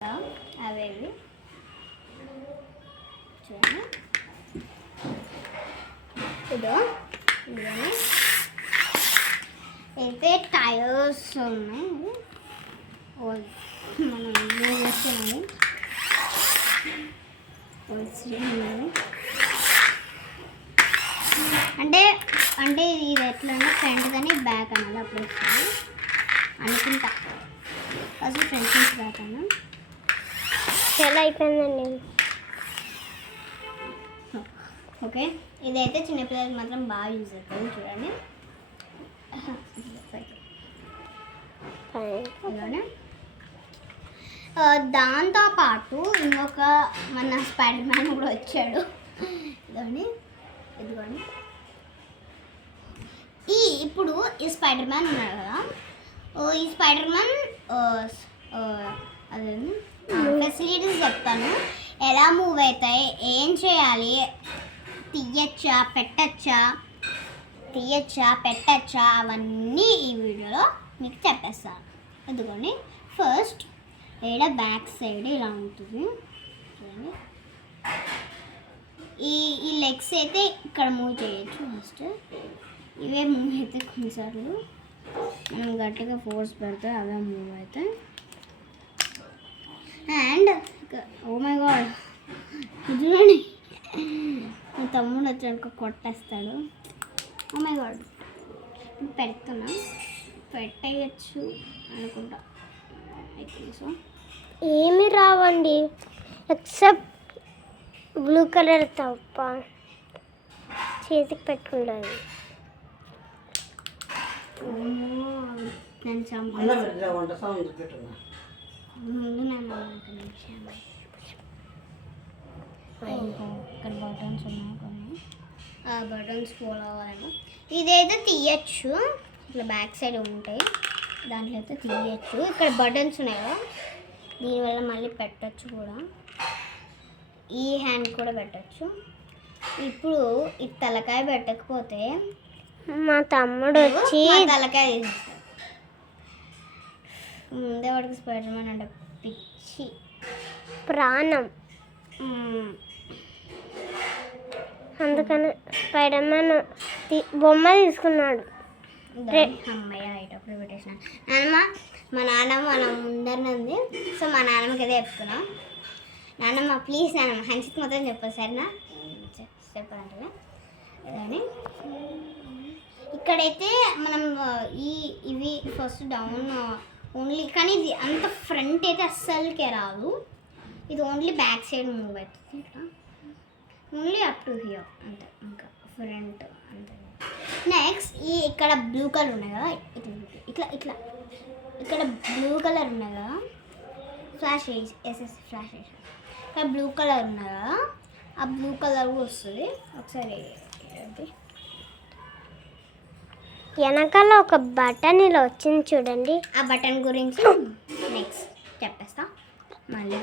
అవేవి చూడండి. ఇదో ఇవన్నీ అయితే టైర్స్ ఉన్నాయి. మనం వేస్తున్నాయి అంటే అంటే ఇది ఎట్లా అంటే ఫ్రంట్ కానీ బ్యాక్ అన్నది అప్పుడు వస్తుంది అనుకుంటా. అసలు ఫ్రంట్ నుంచి బ్యాక్ అన్నా చాలా అయిపోయిందండి. ఓకే, ఇదైతే చిన్నపిల్లలకి మాత్రం బాగా యూజ్ అవుతుంది. చూడండి ఇలానే దాంతోపాటు ఇంకొక మన స్పైడర్ మ్యాన్ కూడా వచ్చాడు. ఇదిగోండి ఇదిగోండి ఇప్పుడు ఈ స్పైడర్ మ్యాన్ ఉన్నాడు కదా, ఈ స్పైడర్ మ్యాన్ అదే ఫెసిలిటీస్ చెప్తాను, ఎలా మూవ్ అవుతాయి, ఏం చేయాలి, తీయచ్చా పెట్టచ్చా అవన్నీ ఈ వీడియోలో మీకు చెప్పేస్తాను. ఇదిగోండి ఫస్ట్ ఏడ బ్యాక్ సైడ్ ఇలా ఉంటుంది చూడండి. ఈ లెగ్స్ అయితే ఇక్కడ మూవ్ చేయొచ్చు. ఫస్ట్ ఇవే మూవ్ అయితే కొన్నిసార్లు మనం గట్టిగా ఫోర్స్ పెడితే అవే మూవ్ అవుతాయి. అండ్ ఓ మై గాడ్ చూడండి, మా తమ్ముడు వచ్చాక కొట్టేస్తాడు. ఓ మై గాడ్ పెడుతున్నా, పెట్టేయచ్చు అనుకుంటా. సో ఏమి రావండి ఎక్సెప్ట్ బ్లూ కలర్ తప్ప చేతికి పెట్టుకుంటుంది. నేను ఇక్కడ బటన్స్ ఉన్నాయి కొన్ని, ఆ బటన్స్ ఫాలో అవ్వాలని. ఇదైతే తీయచ్చు, ఇట్లా బ్యాక్ సైడ్ ఉంటాయి, దాంట్లో అయితే తీయచ్చు. ఇక్కడ బటన్స్ ఉన్నాయి కదా, దీనివల్ల మళ్ళీ పెట్టచ్చు కూడా. ఈ హ్యాండ్ కూడా పెట్టచ్చు. ఇప్పుడు ఈ తలకాయ పెట్టకపోతే మా తమ్ముడు వచ్చి తలకాయ తీసేస్తాడు. ముందే వాడికి స్పైడర్ మ్యాన్ అంటే పిచ్చి ప్రాణం, అందుకని స్పైడర్ మ్యాన్ బొమ్మ తీసుకున్నాడు. అమ్మయ్య అప్పుడు పెట్టేసిన మా నాన్నమ్మ మన ముందరనే ఉంది. సో మా నాన్నమ్మకి అదే చెప్తున్నా, నాన్నమ్మ ప్లీజ్ నాన్నమ్మ హంచిత్ మొత్తం చెప్పదు సరేనా, చెప్పాలంటే కానీ ఇక్కడైతే మనం ఇవి ఫస్ట్ డౌన్ ఓన్లీ, కానీ ఇది అంత ఫ్రంట్ అయితే అస్సలకే రాదు. ఇది ఓన్లీ బ్యాక్ సైడ్ మూవ్ అవుతుంది, ఇట్లా ఓన్లీ అప్ టు హియర్ అంతే, ఇంకా ఫ్రంట్ అంతే. నెక్స్ట్ ఇక్కడ బ్లూ కలర్ ఉన్నాయి కదా, ఇట్లా ఇట్లా ఇక్కడ బ్లూ కలర్ ఉన్నాయి కదా, ఫ్లాష్ వేసేసి ఫ్లాష్ వేసి ఇక్కడ బ్లూ కలర్ ఉన్నాయి కదా, ఆ బ్లూ కలర్ కూడా వస్తుంది. ఒకసారి వెనకాల ఒక బటన్ ఇలా వచ్చింది చూడండి, ఆ బటన్ గురించి నెక్స్ట్ చెప్పేస్తా మళ్ళీ.